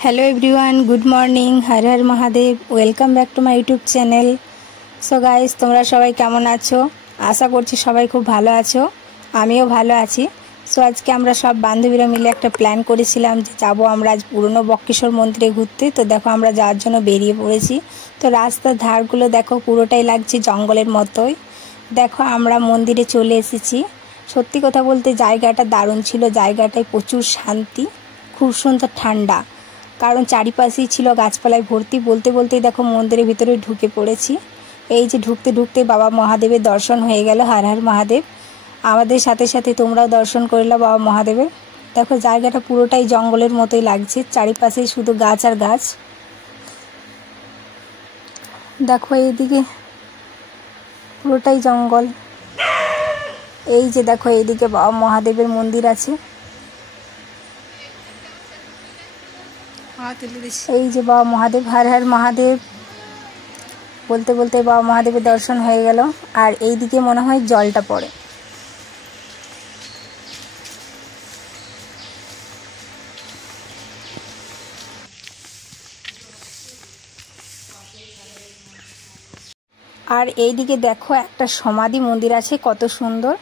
Hello everyone good morning Har Har Mahadev welcome back to my YouTube channel. So guys তোমরা সবাই কেমন আছো? আশা করছি সবাই খুব ভালো আছো, আমিও ভালো আছি। সো আজকে আমরা সব বান্ধবীরা মিলে একটা প্ল্যান করেছিলাম যে যাবো আমরা আজ পুরনো বক্রেশ্বর মন্দিরে ঘুরতে। তো দেখো আমরা যাওয়ার জন্য বেরিয়ে পড়েছি। তো রাস্তার ধারগুলো দেখো পুরোটাই লাগছে জঙ্গলের মতোই। দেখো আমরা মন্দিরে চলে এসেছি। সত্যি কথা বলতে জায়গাটা দারুণ ছিল, জায়গাটায় প্রচুর শান্তি, খুব সুন্দর ঠান্ডা, কারণ চারিপাশেই ছিল গাছপালায় ভর্তি। বলতে বলতেই দেখো মন্দিরের ভিতরে ঢুকে পড়েছি। এই যে ঢুকতে ঢুকতে বাবা মহাদেবের দর্শন হয়ে গেল। হর হর মহাদেব। আমাদের সাথে সাথে তোমরাও দর্শন করলে বাবা মহাদেবের। দেখো জায়গাটা পুরোটাই জঙ্গলের মতোই লাগছে, চারিপাশেই শুধু গাছ আর গাছ। দেখো এইদিকে পুরোটাই জঙ্গল। এই যে দেখো এইদিকে বাবা মহাদেবের মন্দির আছে। এই যে বাবা মহাদেব, হর হর মহাদেব বলতে বলতে বাবা মহাদেবের দর্শন হয়ে গেল। আর এই দিকে মনে হয় জলটা পড়ে। আর এই দিকে দেখো একটা সমাধি মন্দির আছে, কত সুন্দর।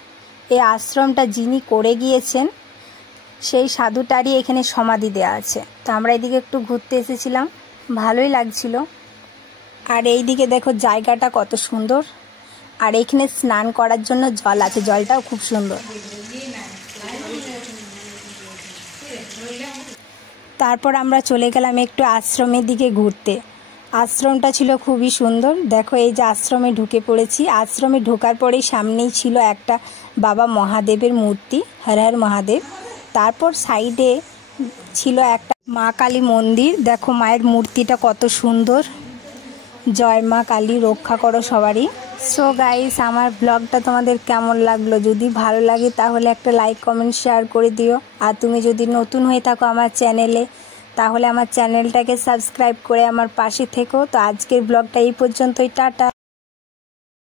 এই আশ্রমটা যিনি করে গিয়েছেন সেই সাধুটারই এখানে সমাধি দেয়া আছে। তো আমরা এইদিকে একটু ঘুরতে এসেছিলাম, ভালোই লাগছিল। আর এই দিকে দেখো জায়গাটা কত সুন্দর। আর এখানে স্নান করার জন্য জল আছে, জলটাও খুব সুন্দর। তারপর আমরা চলে গেলাম একটু আশ্রমের দিকে ঘুরতে। আশ্রমটা ছিল খুবই সুন্দর। দেখো এই যে আশ্রমে ঢুকে পড়েছি। আশ্রমে ঢোকার পরেই সামনেই ছিল একটা বাবা মহাদেবের মূর্তি, হর হর মহাদেব। তারপর সাইডে ছিল একটা মা কালী মন্দির। দেখো মায়ের মূর্তিটা কত সুন্দর। জয় মা কালী, রক্ষা করো সবারই। সো গাইস আমার ব্লগটা তোমাদের কেমন লাগলো? যদি ভালো লাগে তাহলে একটা লাইক কমেন্ট শেয়ার করে দিও। আর তুমি যদি নতুন হয়ে থাকো আমার চ্যানেলে তাহলে আমার চ্যানেলটাকে সাবস্ক্রাইব করে আমার পাশে থেকো। তো আজকের ব্লগটা এই পর্যন্তই, টাটা।